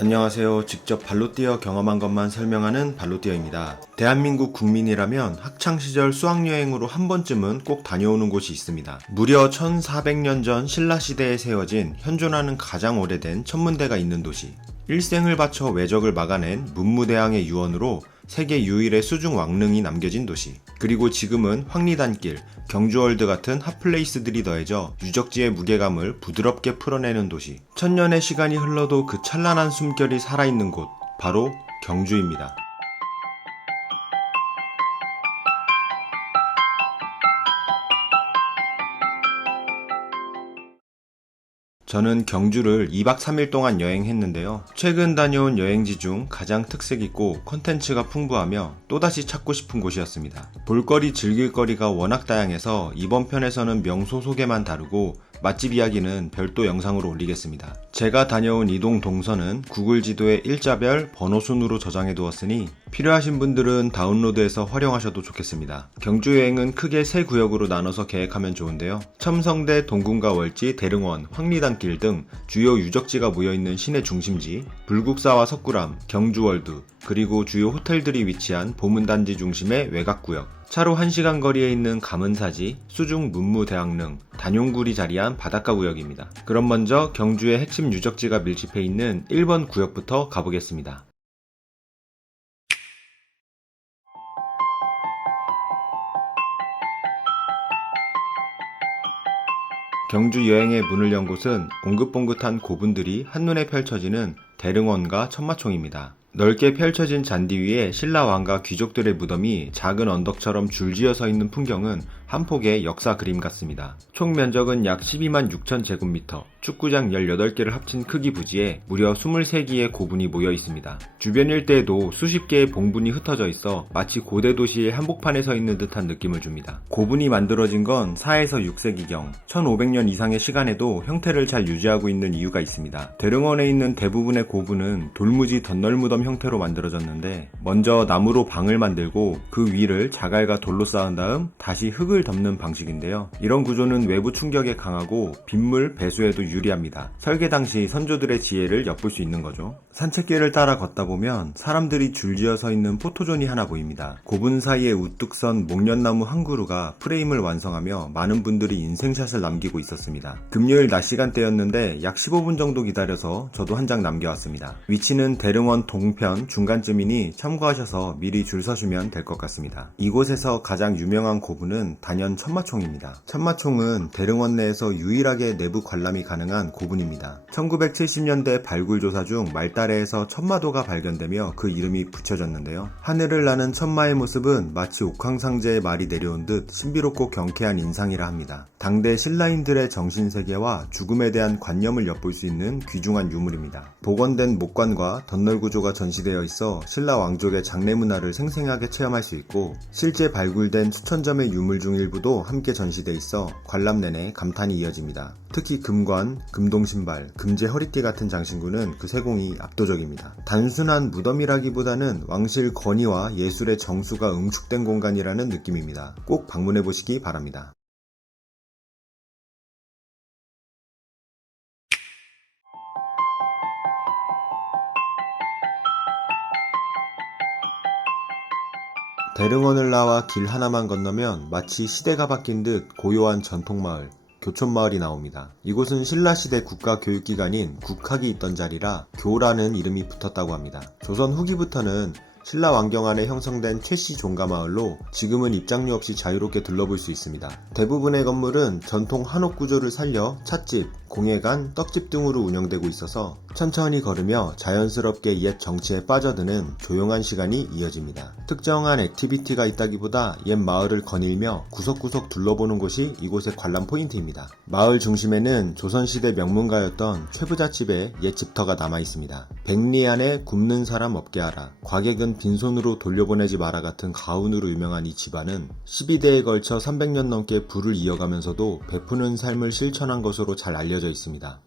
안녕하세요. 직접 발로 뛰어 경험한 것만 설명하는 발로뛰어입니다. 대한민국 국민이라면 학창시절 수학여행으로 한 번쯤은 꼭 다녀오는 곳이 있습니다. 무려 1400년 전 신라시대에 세워진 현존하는 가장 오래된 천문대가 있는 도시. 일생을 바쳐 외적을 막아낸 문무대왕의 유언으로 세계 유일의 수중 왕릉이 남겨진 도시. 그리고 지금은 황리단길, 경주월드 같은 핫플레이스들이 더해져 유적지의 무게감을 부드럽게 풀어내는 도시. 천년의 시간이 흘러도 그 찬란한 숨결이 살아있는 곳, 바로 경주입니다. 저는 경주를 2박 3일 동안 여행했는데요. 최근 다녀온 여행지 중 가장 특색있고 컨텐츠가 풍부하며 또다시 찾고 싶은 곳이었습니다. 볼거리 즐길거리가 워낙 다양해서 이번 편에서는 명소 소개만 다루고 맛집 이야기는 별도 영상으로 올리겠습니다. 제가 다녀온 이동 동선은 구글 지도에 일자별 번호 순으로 저장해 두었으니 필요하신 분들은 다운로드해서 활용하셔도 좋겠습니다. 경주 여행은 크게 세 구역으로 나눠서 계획하면 좋은데요. 첨성대, 동궁과 월지, 대릉원, 황리단길 등 주요 유적지가 모여있는 시내 중심지, 불국사와 석굴암, 경주월드, 그리고 주요 호텔들이 위치한 보문단지 중심의 외곽구역, 차로 1시간 거리에 있는 감은사지, 수중 문무대왕릉, 단용굴이 자리한 바닷가 구역입니다. 그럼 먼저 경주의 핵심 유적지가 밀집해 있는 1번 구역부터 가보겠습니다. 경주 여행의 문을 연 곳은 옹긋봉긋한 고분들이 한눈에 펼쳐지는 대릉원과 천마총입니다. 넓게 펼쳐진 잔디 위에 신라 왕과 귀족들의 무덤이 작은 언덕처럼 줄지어 서 있는 풍경은 한 폭의 역사 그림 같습니다. 총 면적은 약 12만 6천 제곱미터, 축구장 18개를 합친 크기 부지에 무려 23기의 고분이 모여 있습니다. 주변 일대에도 수십 개의 봉분이 흩어져 있어 마치 고대 도시의 한복판에 서 있는 듯한 느낌을 줍니다. 고분이 만들어진 건 4에서 6세기경, 1500년 이상의 시간에도 형태를 잘 유지하고 있는 이유가 있습니다. 대릉원에 있는 대부분의 고분은 돌무지 덧널무덤 형태로 만들어졌는데 먼저 나무로 방을 만들고 그 위를 자갈과 돌로 쌓은 다음 다시 흙을 덮는 방식인데요. 이런 구조는 외부 충격에 강하고 빗물 배수에도 유리합니다. 설계 당시 선조들의 지혜를 엿볼 수 있는 거죠. 산책길을 따라 걷다 보면 사람들이 줄지어 서 있는 포토존이 하나 보입니다. 고분 사이에 우뚝 선 목련나무 한 그루가 프레임을 완성하며 많은 분들이 인생샷을 남기고 있었습니다. 금요일 낮 시간대였는데 약 15분 정도 기다려서 저도 한 장 남겨왔습니다. 위치는 대릉원 동편 중간쯤이니 참고하셔서 미리 줄 서시면 될 것 같습니다. 이곳에서 가장 유명한 고분은 단연 천마총입니다. 천마총은 대릉원 내에서 유일하게 내부 관람이 가능한 고분입니다. 1970년대 발굴조사 중 말다래에서 천마도가 발견되며 그 이름이 붙여졌는데요. 하늘을 나는 천마의 모습은 마치 옥황상제의 말이 내려온 듯 신비롭고 경쾌한 인상이라 합니다. 당대 신라인들의 정신세계와 죽음에 대한 관념을 엿볼 수 있는 귀중한 유물입니다. 복원된 목관과 덧널 구조가 전시되어 있어 신라 왕족의 장례 문화를 생생하게 체험할 수 있고 실제 발굴된 수천 점의 유물 중 일부도 함께 전시돼 있어 관람 내내 감탄이 이어집니다. 특히 금관, 금동신발, 금제 허리띠 같은 장신구는 그 세공이 압도적입니다. 단순한 무덤이라기보다는 왕실 권위와 예술의 정수가 응축된 공간이라는 느낌입니다. 꼭 방문해보시기 바랍니다. 대릉원을 나와 길 하나만 건너면 마치 시대가 바뀐 듯 고요한 전통마을, 교촌마을이 나옵니다. 이곳은 신라시대 국가교육기관인 국학이 있던 자리라 교라는 이름이 붙었다고 합니다. 조선 후기부터는 신라 왕경 안에 형성된 최씨 종가마을로 지금은 입장료 없이 자유롭게 둘러볼 수 있습니다. 대부분의 건물은 전통 한옥 구조를 살려 찻집, 공예관, 떡집 등으로 운영되고 있어서 천천히 걸으며 자연스럽게 옛 정치에 빠져드는 조용한 시간이 이어집니다. 특정한 액티비티가 있다기보다 옛 마을을 거닐며 구석구석 둘러보는 곳이 이곳의 관람 포인트입니다. 마을 중심에는 조선시대 명문가였던 최부잣집의 옛 집터가 남아있습니다. 백리 안에 굽는 사람 없게 하라, 과객은 나는 빈손으로 돌려보내지 마라 같은 가훈으로 유명한 이 집안은 12대에 걸쳐 300년 넘게 부를 이어가면서도 베푸는 삶을 실천한 것으로 잘 알려져 있습니다.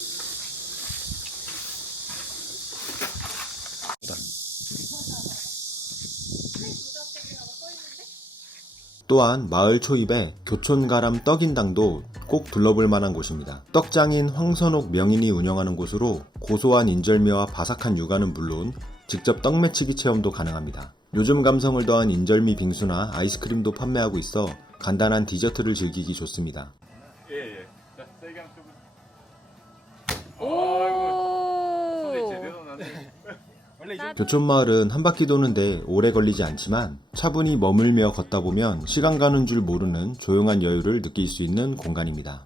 또한 마을 초입에 교촌가람 떡인당도 꼭 둘러볼 만한 곳입니다. 떡장인 황선옥 명인이 운영하는 곳으로 고소한 인절미와 바삭한 육아는 물론 직접 떡 매치기 체험도 가능합니다. 요즘 감성을 더한 인절미 빙수나 아이스크림도 판매하고 있어 간단한 디저트를 즐기기 좋습니다. 예. 자, 세게 한번 쳐보세요. 오. 소리 제대로 나네. 원래 교촌마을은 한 바퀴 도는데 오래 걸리지 않지만 차분히 머물며 걷다 보면 시간 가는 줄 모르는 조용한 여유를 느낄 수 있는 공간입니다.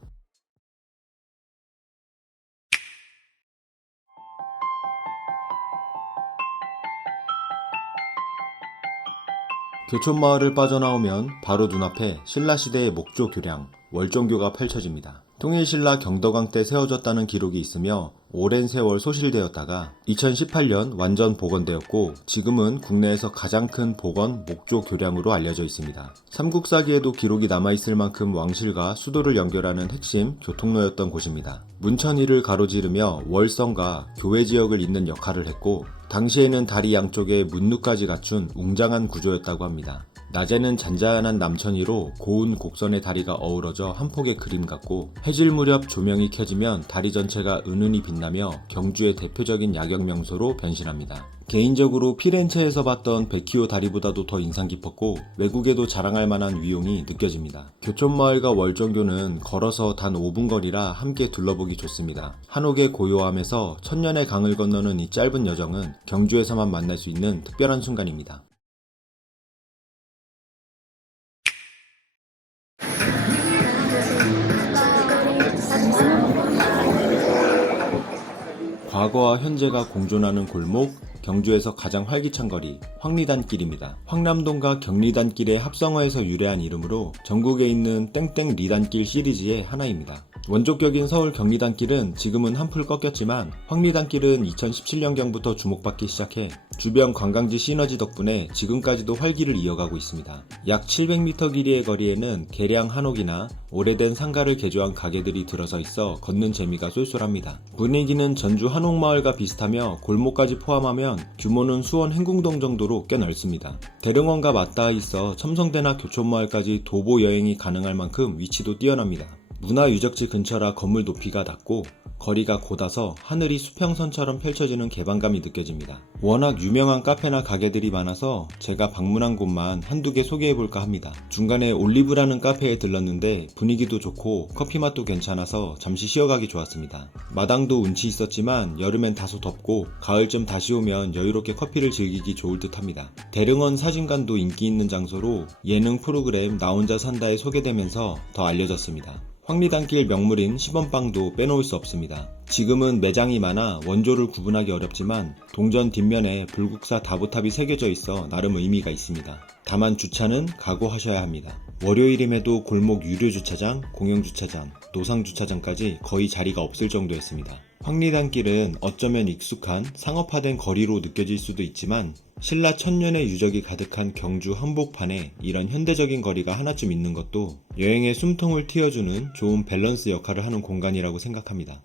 교촌마을을 빠져나오면 바로 눈앞에 신라시대의 목조 교량, 월정교가 펼쳐집니다. 통일신라 경덕왕 때 세워졌다는 기록이 있으며 오랜 세월 소실되었다가 2018년 완전 복원되었고 지금은 국내에서 가장 큰 복원 목조 교량으로 알려져 있습니다. 삼국사기에도 기록이 남아있을 만큼 왕실과 수도를 연결하는 핵심 교통로였던 곳입니다. 문천리를 가로지르며 월성과 교외 지역을 잇는 역할을 했고 당시에는 다리 양쪽에 문루까지 갖춘 웅장한 구조였다고 합니다. 낮에는 잔잔한 남천이로 고운 곡선의 다리가 어우러져 한 폭의 그림 같고 해질 무렵 조명이 켜지면 다리 전체가 은은히 빛나며 경주의 대표적인 야경 명소로 변신합니다. 개인적으로 피렌체에서 봤던 베키오 다리보다도 더 인상 깊었고 외국에도 자랑할 만한 위용이 느껴집니다. 교촌마을과 월정교는 걸어서 단 5분 거리라 함께 둘러보기 좋습니다. 한옥의 고요함에서 천년의 강을 건너는 이 짧은 여정은 경주에서만 만날 수 있는 특별한 순간입니다. 과거와 현재가 공존하는 골목, 경주에서 가장 활기찬 거리, 황리단길입니다. 황남동과 경리단길의 합성어에서 유래한 이름으로 전국에 있는 땡땡 리단길 시리즈의 하나입니다. 원조격인 서울 경리단길은 지금은 한풀 꺾였지만 황리단길은 2017년경부터 주목받기 시작해 주변 관광지 시너지 덕분에 지금까지도 활기를 이어가고 있습니다. 약 700m 길이의 거리에는 개량 한옥이나 오래된 상가를 개조한 가게들이 들어서 있어 걷는 재미가 쏠쏠합니다. 분위기는 전주 한옥마을과 비슷하며 골목까지 포함하면 규모는 수원 행궁동 정도로 꽤 넓습니다. 대릉원과 맞닿아 있어 첨성대나 교촌마을까지 도보 여행이 가능할 만큼 위치도 뛰어납니다. 문화유적지 근처라 건물 높이가 낮고 거리가 곧아서 하늘이 수평선처럼 펼쳐지는 개방감이 느껴집니다. 워낙 유명한 카페나 가게들이 많아서 제가 방문한 곳만 한두 개 소개해볼까 합니다. 중간에 올리브라는 카페에 들렀는데 분위기도 좋고 커피 맛도 괜찮아서 잠시 쉬어가기 좋았습니다. 마당도 운치 있었지만 여름엔 다소 덥고 가을쯤 다시 오면 여유롭게 커피를 즐기기 좋을 듯 합니다. 대릉원 사진관도 인기 있는 장소로 예능 프로그램 나 혼자 산다에 소개되면서 더 알려졌습니다. 황리단길 명물인 시범빵도 빼놓을 수 없습니다. 지금은 매장이 많아 원조를 구분하기 어렵지만 동전 뒷면에 불국사 다보탑이 새겨져 있어 나름 의미가 있습니다. 다만 주차는 각오하셔야 합니다. 월요일임에도 골목 유료주차장, 공영주차장, 노상주차장까지 거의 자리가 없을 정도였습니다. 황리단길은 어쩌면 익숙한 상업화된 거리로 느껴질 수도 있지만 신라 천년의 유적이 가득한 경주 한복판에 이런 현대적인 거리가 하나쯤 있는 것도 여행의 숨통을 틔워주는 좋은 밸런스 역할을 하는 공간이라고 생각합니다.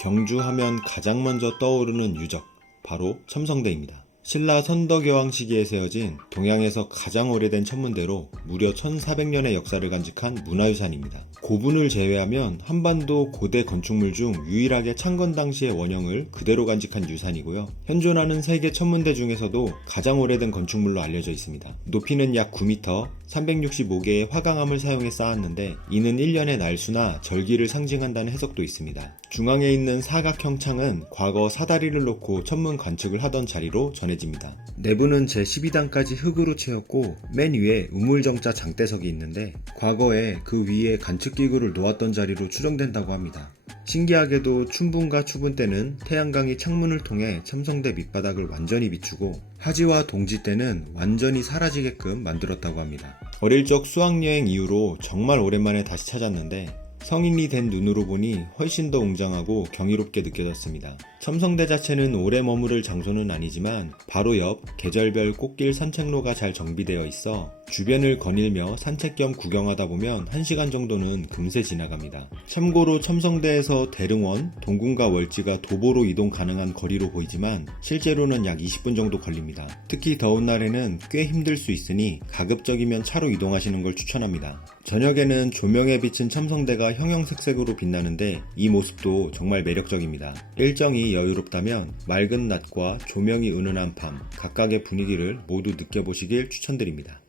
경주하면 가장 먼저 떠오르는 유적, 바로 첨성대입니다. 신라 선덕여왕 시기에 세워진 동양에서 가장 오래된 천문대로 무려 1400년의 역사를 간직한 문화유산입니다. 고분을 제외하면 한반도 고대 건축물 중 유일하게 창건 당시의 원형을 그대로 간직한 유산이고요. 현존하는 세계 천문대 중에서도 가장 오래된 건축물로 알려져 있습니다. 높이는 약 9m, 365개의 화강암을 사용해 쌓았는데 이는 1년의 날수나 절기를 상징한다는 해석도 있습니다. 중앙에 있는 사각형 창은 과거 사다리를 놓고 천문 관측을 하던 자리로 전해집니다. 내부는 제12단까지 흙으로 채웠고 맨 위에 우물정자 장대석이 있는데 과거에 그 위에 관측기구를 놓았던 자리로 추정된다고 합니다. 신기하게도 춘분과 추분 때는 태양광이 창문을 통해 첨성대 밑바닥을 완전히 비추고 하지와 동지 때는 완전히 사라지게끔 만들었다고 합니다. 어릴 적 수학여행 이후로 정말 오랜만에 다시 찾았는데 성인이 된 눈으로 보니 훨씬 더 웅장하고 경이롭게 느껴졌습니다. 첨성대 자체는 오래 머무를 장소는 아니지만 바로 옆 계절별 꽃길 산책로가 잘 정비되어 있어 주변을 거닐며 산책 겸 구경하다 보면 1시간 정도는 금세 지나갑니다. 참고로 첨성대에서 대릉원, 동궁과 월지가 도보로 이동 가능한 거리로 보이지만 실제로는 약 20분 정도 걸립니다. 특히 더운 날에는 꽤 힘들 수 있으니 가급적이면 차로 이동하시는 걸 추천합니다. 저녁에는 조명에 비친 첨성대가 형형색색으로 빛나는데 이 모습도 정말 매력적입니다. 일정이 여유롭다면 맑은 낮과 조명이 은은한 밤, 각각의 분위기를 모두 느껴보시길 추천드립니다.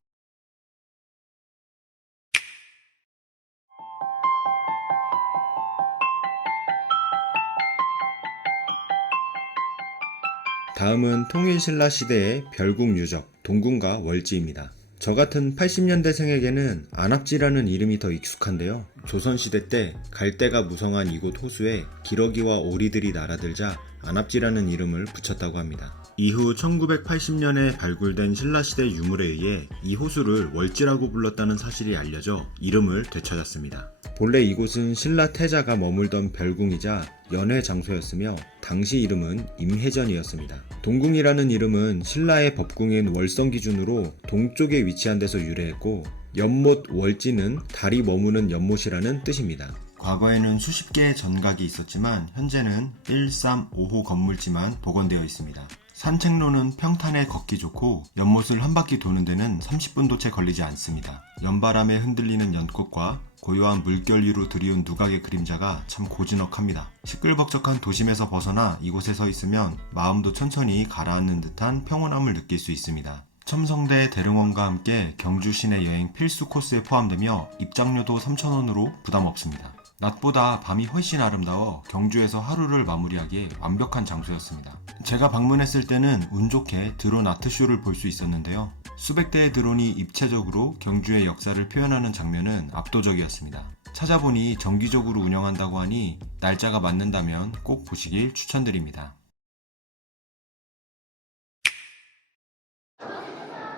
다음은 통일신라 시대의 별궁 유적, 동궁과 월지입니다. 저 같은 80년대생에게는 안압지라는 이름이 더 익숙한데요. 조선시대 때 갈대가 무성한 이곳 호수에 기러기와 오리들이 날아들자 안압지라는 이름을 붙였다고 합니다. 이후 1980년에 발굴된 신라시대 유물에 의해 이 호수를 월지라고 불렀다는 사실이 알려져 이름을 되찾았습니다. 본래 이곳은 신라 태자가 머물던 별궁이자 연회 장소였으며 당시 이름은 임해전이었습니다. 동궁이라는 이름은 신라의 법궁인 월성 기준으로 동쪽에 위치한 데서 유래했고 연못 월지는 달이 머무는 연못이라는 뜻입니다. 과거에는 수십 개의 전각이 있었지만 현재는 1, 3, 5호 건물지만 복원되어 있습니다. 산책로는 평탄에 걷기 좋고 연못을 한 바퀴 도는 데는 30분도 채 걸리지 않습니다. 연바람에 흔들리는 연꽃과 고요한 물결 위로 들이운 누각의 그림자가 참 고즈넉합니다. 시끌벅적한 도심에서 벗어나 이곳에 서 있으면 마음도 천천히 가라앉는 듯한 평온함을 느낄 수 있습니다. 첨성대 대릉원과 함께 경주 시내 여행 필수 코스에 포함되며 입장료도 3,000원으로 부담 없습니다. 낮보다 밤이 훨씬 아름다워 경주에서 하루를 마무리하기에 완벽한 장소였습니다. 제가 방문했을 때는 운 좋게 드론 아트쇼를 볼 수 있었는데요. 수백 대의 드론이 입체적으로 경주의 역사를 표현하는 장면은 압도적이었습니다. 찾아보니 정기적으로 운영한다고 하니 날짜가 맞는다면 꼭 보시길 추천드립니다.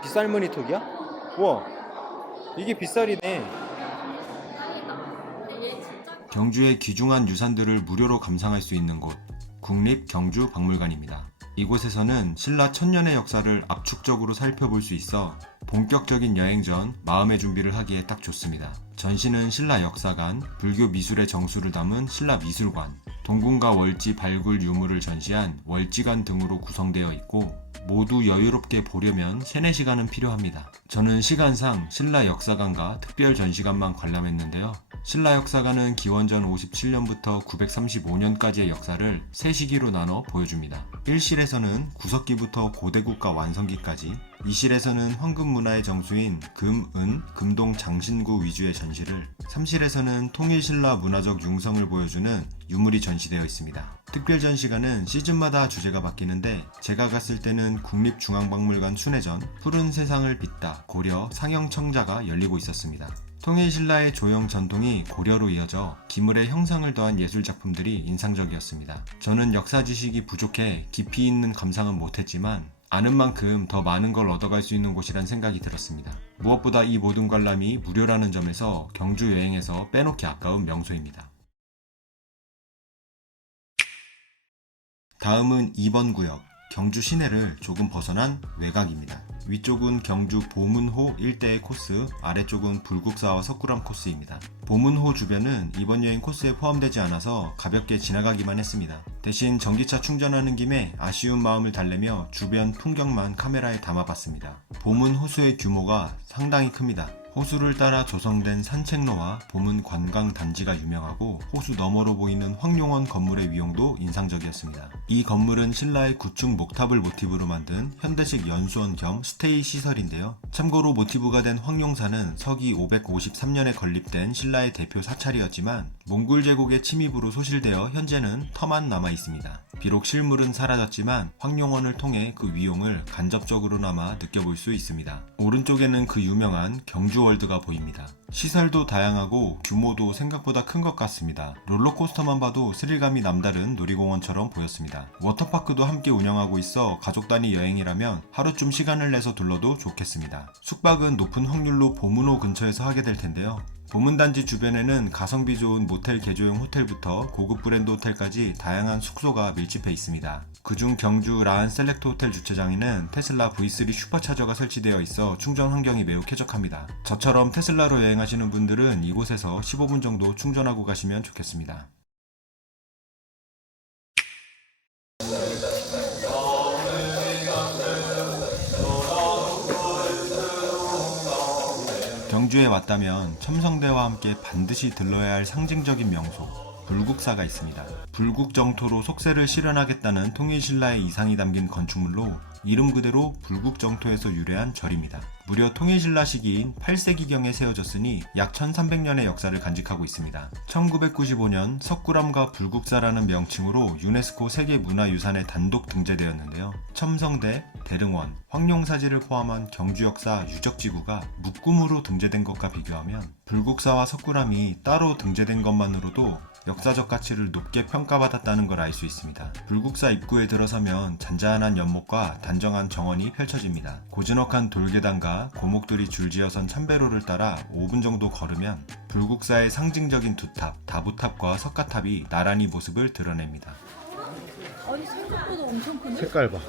빗살무늬 톡이야? 우와, 이게 빗살이네. 경주의 귀중한 유산들을 무료로 감상할 수 있는 곳, 국립경주박물관입니다. 이곳에서는 신라 천년의 역사를 압축적으로 살펴볼 수 있어 본격적인 여행 전 마음의 준비를 하기에 딱 좋습니다. 전시는 신라 역사관, 불교 미술의 정수를 담은 신라 미술관, 동궁과 월지 발굴 유물을 전시한 월지관 등으로 구성되어 있고 모두 여유롭게 보려면 3-4시간은 필요합니다. 저는 시간상 신라 역사관과 특별 전시관만 관람했는데요. 신라 역사관은 기원전 57년부터 935년까지의 역사를 3시기로 나눠 보여줍니다. 1실에서는 구석기부터 고대국가 완성기까지, 2실에서는 황금 문화의 정수인 금, 은, 금동 장신구 위주의 전시를, 3실에서는 통일신라 문화적 융성을 보여주는 유물이 전시되어 있습니다. 특별전시관은 시즌마다 주제가 바뀌는데 제가 갔을 때는 국립중앙박물관 순회전 푸른 세상을 빚다 고려 상영청자가 열리고 있었습니다. 통일신라의 조형 전통이 고려로 이어져 기물의 형상을 더한 예술작품들이 인상적이었습니다. 저는 역사 지식이 부족해 깊이 있는 감상은 못했지만 아는 만큼 더 많은 걸 얻어갈 수 있는 곳이란 생각이 들었습니다. 무엇보다 이 모든 관람이 무료라는 점에서 경주 여행에서 빼놓기 아까운 명소입니다. 다음은 2번 구역, 경주 시내를 조금 벗어난 외곽입니다. 위쪽은 경주 보문호 일대의 코스, 아래쪽은 불국사와 석굴암 코스입니다. 보문호 주변은 이번 여행 코스에 포함되지 않아서 가볍게 지나가기만 했습니다. 대신 전기차 충전하는 김에 아쉬운 마음을 달래며 주변 풍경만 카메라에 담아봤습니다. 보문 호수의 규모가 상당히 큽니다. 호수를 따라 조성된 산책로와 보문 관광 단지가 유명하고 호수 너머로 보이는 황룡원 건물의 위용도 인상적이었습니다. 이 건물은 신라의 구층 목탑을 모티브로 만든 현대식 연수원 겸 스테이 시설인데요. 참고로 모티브가 된 황룡사는 서기 553년에 건립된 신라의 대표 사찰이었지만 몽골 제국의 침입으로 소실되어 현재는 터만 남아 있습니다. 비록 실물은 사라졌지만 황룡원을 통해 그 위용을 간접적으로나마 느껴볼 수 있습니다. 오른쪽에는 그 유명한 경주월드가 보입니다. 시설도 다양하고 규모도 생각보다 큰 것 같습니다. 롤러코스터만 봐도 스릴감이 남다른 놀이공원처럼 보였습니다. 워터파크도 함께 운영하고 있어 가족 단위 여행이라면 하루쯤 시간을 내서 둘러도 좋겠습니다. 숙박은 높은 확률로 보문호 근처에서 하게 될 텐데요. 보문단지 주변에는 가성비 좋은 모텔 개조용 호텔부터 고급 브랜드 호텔까지 다양한 숙소가 밀집해 있습니다. 그중 경주 라한 셀렉트 호텔 주차장에는 테슬라 V3 슈퍼차저가 설치되어 있어 충전 환경이 매우 쾌적합니다. 저처럼 테슬라로 여행하시는 분들은 이곳에서 15분 정도 충전하고 가시면 좋겠습니다. 경주에 왔다면 첨성대와 함께 반드시 들러야 할 상징적인 명소 불국사가 있습니다. 불국정토로 속세를 실현하겠다는 통일신라의 이상이 담긴 건축물로 이름 그대로 불국정토에서 유래한 절입니다. 무려 통일신라 시기인 8세기경에 세워졌으니 약 1300년의 역사를 간직하고 있습니다. 1995년 석굴암과 불국사라는 명칭으로 유네스코 세계문화유산에 단독 등재되었는데요. 첨성대, 대릉원, 황룡사지를 포함한 경주 역사 유적지구가 묶음으로 등재된 것과 비교하면 불국사와 석굴암이 따로 등재된 것만으로도 역사적 가치를 높게 평가받았다는 걸 알 수 있습니다. 불국사 입구에 들어서면 잔잔한 연못과 단정한 정원이 펼쳐집니다. 고즈넉한 돌계단과 고목들이 줄지어선 참배로를 따라 5분 정도 걸으면 불국사의 상징적인 두 탑, 다부탑과 석가탑이 나란히 모습을 드러냅니다. 아니 생각보다 엄청 크네. 색깔 봐.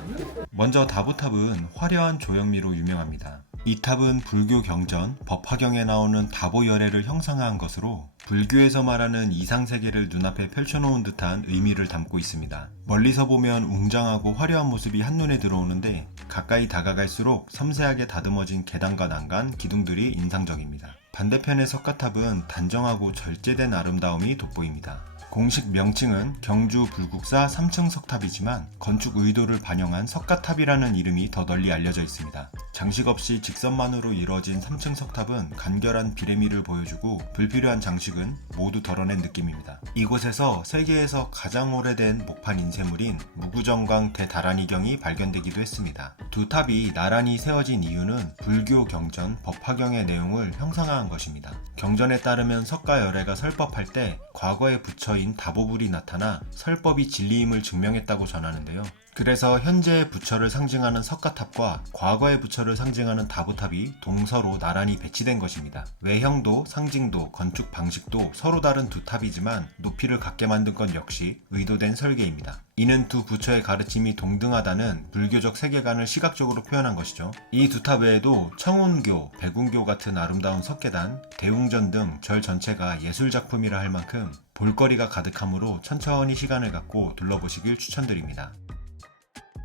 먼저 다부탑은 화려한 조형미로 유명합니다. 이 탑은 불교 경전, 법화경에 나오는 다보열애를 형상화한 것으로 불교에서 말하는 이상세계를 눈앞에 펼쳐놓은 듯한 의미를 담고 있습니다. 멀리서 보면 웅장하고 화려한 모습이 한눈에 들어오는데 가까이 다가갈수록 섬세하게 다듬어진 계단과 난간, 기둥들이 인상적입니다. 반대편의 석가탑은 단정하고 절제된 아름다움이 돋보입니다. 공식 명칭은 경주 불국사 3층 석탑이지만 건축 의도를 반영한 석가탑이라는 이름이 더 널리 알려져 있습니다. 장식 없이 직선만으로 이루어진 3층 석탑은 간결한 비레미를 보여주고 불필요한 장식은 모두 덜어낸 느낌입니다. 이곳에서 세계에서 가장 오래된 목판 인쇄물인 무구정광 대다란이경이 발견되기도 했습니다. 두 탑이 나란히 세워진 이유는 불교 경전, 법화경의 내용을 형상화한 것입니다. 경전에 따르면 석가열애가 설법할 때 과거의 부처인 다보불이 나타나 설법이 진리임을 증명했다고 전하는데요. 그래서 현재의 부처를 상징하는 석가탑과 과거의 부처를 상징하는 다부탑이 동서로 나란히 배치된 것입니다. 외형도 상징도 건축 방식도 서로 다른 두 탑이지만 높이를 같게 만든 건 역시 의도된 설계입니다. 이는 두 부처의 가르침이 동등하다는 불교적 세계관을 시각적으로 표현한 것이죠. 이 두 탑 외에도 청운교, 백운교 같은 아름다운 석계단, 대웅전 등 절 전체가 예술작품이라 할 만큼 볼거리가 가득하므로 천천히 시간을 갖고 둘러보시길 추천드립니다.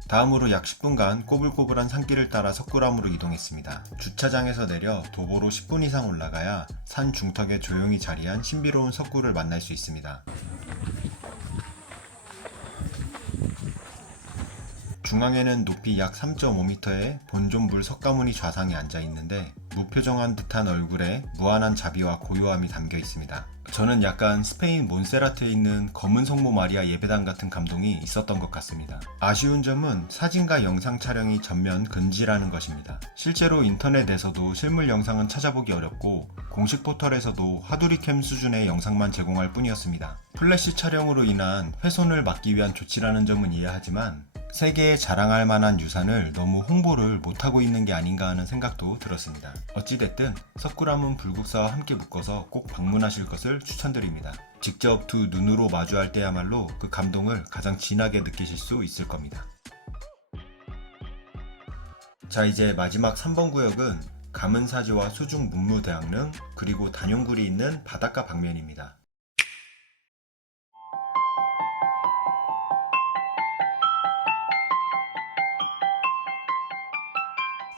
다음으로 약 10분간 꼬불꼬불한 산길을 따라 석굴암으로 이동했습니다. 주차장에서 내려 도보로 10분 이상 올라가야 산 중턱에 조용히 자리한 신비로운 석굴을 만날 수 있습니다. 중앙에는 높이 약 3.5m의 본존불 석가문이 좌상에 앉아 있는데 무표정한 듯한 얼굴에 무한한 자비와 고요함이 담겨 있습니다. 저는 약간 스페인 몬세라트에 있는 검은 성모 마리아 예배당 같은 감동이 있었던 것 같습니다. 아쉬운 점은 사진과 영상 촬영이 전면 금지라는 것입니다. 실제로 인터넷에서도 실물 영상은 찾아보기 어렵고 공식 포털에서도 하두리캠 수준의 영상만 제공할 뿐이었습니다. 플래시 촬영으로 인한 훼손을 막기 위한 조치라는 점은 이해하지만 세계에 자랑할 만한 유산을 너무 홍보를 못하고 있는 게 아닌가 하는 생각도 들었습니다. 어찌됐든 석굴암은 불국사와 함께 묶어서 꼭 방문하실 것을 추천드립니다. 직접 두 눈으로 마주할 때야말로 그 감동을 가장 진하게 느끼실 수 있을 겁니다. 자, 이제 마지막 3번 구역은 가문사지와 수중 문무대왕릉 그리고 단용굴이 있는 바닷가 방면입니다.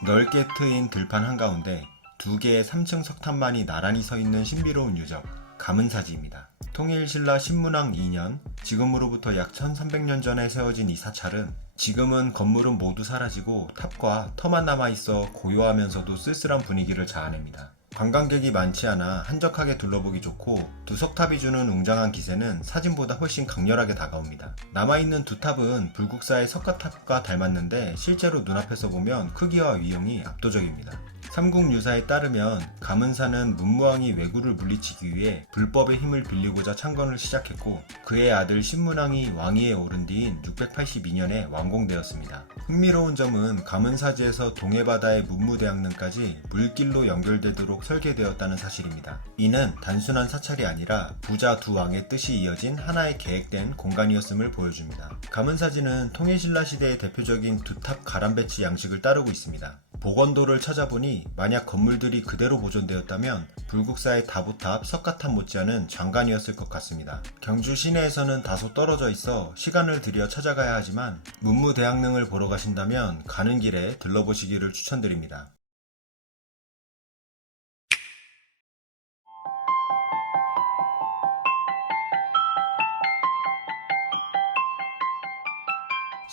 넓게 트인 들판 한가운데 두 개의 3층 석탑만이 나란히 서 있는 신비로운 유적, 가문사지입니다. 통일신라 신문왕 2년, 지금으로부터 약 1300년 전에 세워진 이 사찰은 지금은 건물은 모두 사라지고 탑과 터만 남아있어 고요하면서도 쓸쓸한 분위기를 자아냅니다. 관광객이 많지 않아 한적하게 둘러보기 좋고 두 석탑이 주는 웅장한 기세는 사진보다 훨씬 강렬하게 다가옵니다. 남아있는 두 탑은 불국사의 석가탑과 닮았는데 실제로 눈앞에서 보면 크기와 위형이 압도적입니다. 삼국유사에 따르면 감은사는 문무왕이 왜구를 물리치기 위해 불법의 힘을 빌리고자 창건을 시작했고 그의 아들 신문왕이 왕위에 오른 뒤인 682년에 완공되었습니다. 흥미로운 점은 감은사지에서 동해바다의 문무대왕릉까지 물길로 연결되도록 설계되었다는 사실입니다. 이는 단순한 사찰이 아니라 부자 두 왕의 뜻이 이어진 하나의 계획된 공간이었음을 보여줍니다. 감은사지는 통일신라 시대의 대표적인 두탑 가람배치 양식을 따르고 있습니다. 복원도를 찾아보니 만약 건물들이 그대로 보존되었다면 불국사의 다보탑, 석가탑 못지않은 장관이었을 것 같습니다. 경주 시내에서는 다소 떨어져 있어 시간을 들여 찾아가야 하지만 문무대왕릉을 보러 가신다면 가는 길에 들러보시기를 추천드립니다.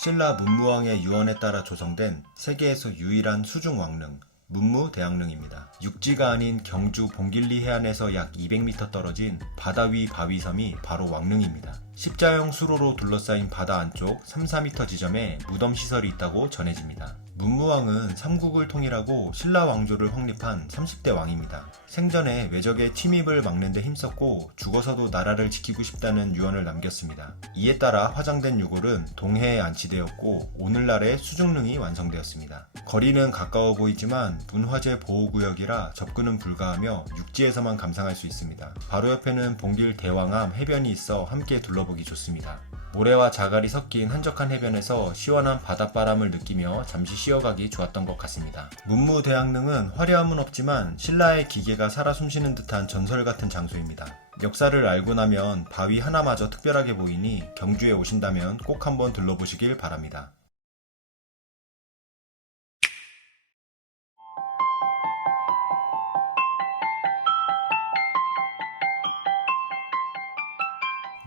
신라 문무왕의 유언에 따라 조성된 세계에서 유일한 수중왕릉, 문무대왕릉입니다. 육지가 아닌 경주 봉길리 해안에서 약 200m 떨어진 바다 위 바위섬이 바로 왕릉입니다. 십자형 수로로 둘러싸인 바다 안쪽 3-4m 지점에 무덤 시설이 있다고 전해집니다. 문무왕은 삼국을 통일하고 신라 왕조를 확립한 30대 왕입니다. 생전에 외적의 침입을 막는 데 힘썼고 죽어서도 나라를 지키고 싶다는 유언을 남겼습니다. 이에 따라 화장된 유골은 동해에 안치되었고 오늘날의 수중릉이 완성되었습니다. 거리는 가까워 보이지만 문화재 보호구역이라 접근은 불가하며 육지에서만 감상할 수 있습니다. 바로 옆에는 봉길 대왕암 해변이 있어 함께 둘러보기 좋습니다. 모래와 자갈이 섞인 한적한 해변에서 시원한 바닷바람을 느끼며 잠시 쉬어가기 좋았던 것 같습니다. 문무대왕릉은 화려함은 없지만 신라의 기계가 살아 숨쉬는 듯한 전설 같은 장소입니다. 역사를 알고 나면 바위 하나마저 특별하게 보이니 경주에 오신다면 꼭 한번 둘러보시길 바랍니다.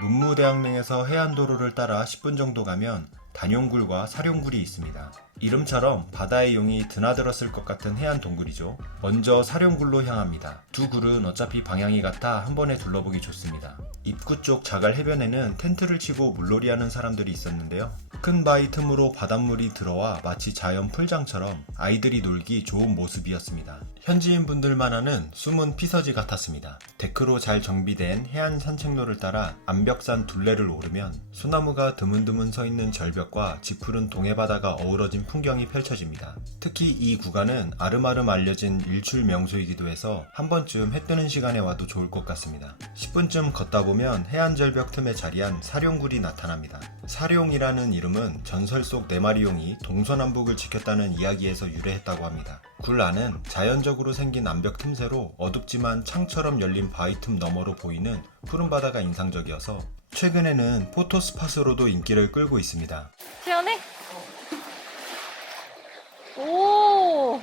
문무대왕릉에서 해안도로를 따라 10분 정도 가면 단용굴과 사룡굴이 있습니다. 이름처럼 바다의 용이 드나들었을 것 같은 해안 동굴이죠. 먼저 사룡굴로 향합니다. 두 굴은 어차피 방향이 같아 한 번에 둘러보기 좋습니다. 입구 쪽 자갈 해변에는 텐트를 치고 물놀이하는 사람들이 있었는데요. 큰 바위 틈으로 바닷물이 들어와 마치 자연 풀장처럼 아이들이 놀기 좋은 모습이었습니다. 현지인 분들만 아는 숨은 피서지 같았습니다. 데크로 잘 정비된 해안 산책로를 따라 암벽산 둘레를 오르면 소나무가 드문드문 서 있는 절벽과 짙푸른 동해바다가 어우러진 풍경이 펼쳐집니다. 특히 이 구간은 아름아름 알려진 일출 명소이기도 해서 한 번쯤 해 뜨는 시간에 와도 좋을 것 같습니다. 10분쯤 걷다 보면 해안절벽 틈에 자리한 사룡굴이 나타납니다. 사룡이라는 이름은 전설 속 4마리 용이 동서남북을 지켰다는 이야기에서 유래했다고 합니다. 굴 안은 자연적으로 생긴 암벽 틈새로 어둡지만 창처럼 열린 바위 틈 너머로 보이는 푸른 바다가 인상적이어서 최근에는 포토스팟으로도 인기를 끌고 있습니다. 시원해? 오!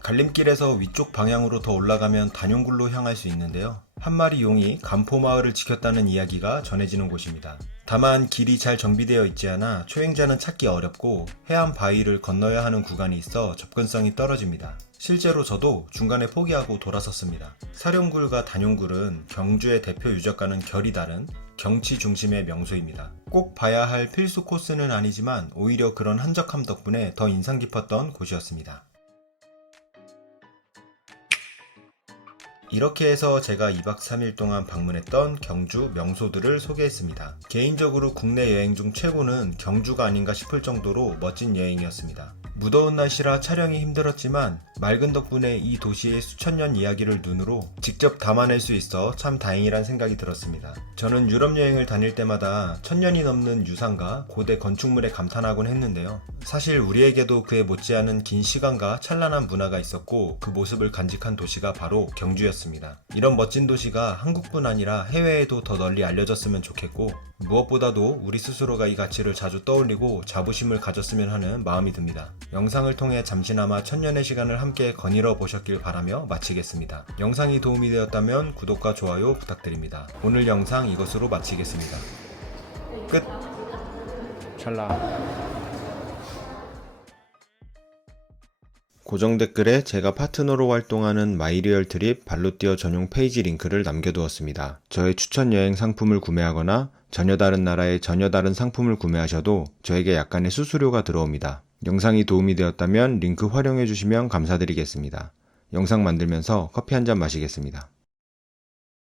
갈림길에서 위쪽 방향으로 더 올라가면 단용굴로 향할 수 있는데요. 한 마리 용이 간포마을을 지켰다는 이야기가 전해지는 곳입니다. 다만 길이 잘 정비되어 있지 않아 초행자는 찾기 어렵고 해안 바위를 건너야 하는 구간이 있어 접근성이 떨어집니다. 실제로 저도 중간에 포기하고 돌아섰습니다. 사룡굴과 단용굴은 경주의 대표 유적과는 결이 다른 경치 중심의 명소입니다. 꼭 봐야 할 필수 코스는 아니지만 오히려 그런 한적함 덕분에 더 인상 깊었던 곳이었습니다. 이렇게 해서 제가 2박 3일 동안 방문했던 경주 명소들을 소개했습니다. 개인적으로 국내 여행 중 최고는 경주가 아닌가 싶을 정도로 멋진 여행이었습니다. 무더운 날씨라 촬영이 힘들었지만 맑은 덕분에 이 도시의 수천 년 이야기를 눈으로 직접 담아낼 수 있어 참 다행이란 생각이 들었습니다. 저는 유럽 여행을 다닐 때마다 1000년이 넘는 유산과 고대 건축물에 감탄하곤 했는데요. 사실 우리에게도 그에 못지않은 긴 시간과 찬란한 문화가 있었고 그 모습을 간직한 도시가 바로 경주였습니다. 이런 멋진 도시가 한국뿐 아니라 해외에도 더 널리 알려졌으면 좋겠고 무엇보다도 우리 스스로가 이 가치를 자주 떠올리고 자부심을 가졌으면 하는 마음이 듭니다. 영상을 통해 잠시나마 천년의 시간을 함께 거닐어 보셨길 바라며 마치겠습니다. 영상이 도움이 되었다면 구독과 좋아요 부탁드립니다. 오늘 영상 이것으로 마치겠습니다. 끝! 찰나 고정 댓글에 제가 파트너로 활동하는 마이리얼 트립 발로뛰어 전용 페이지 링크를 남겨두었습니다. 저의 추천 여행 상품을 구매하거나 전혀 다른 나라의 전혀 다른 상품을 구매하셔도 저에게 약간의 수수료가 들어옵니다. 영상이 도움이 되었다면 링크 활용해 주시면 감사드리겠습니다. 영상 만들면서 커피 한 잔 마시겠습니다.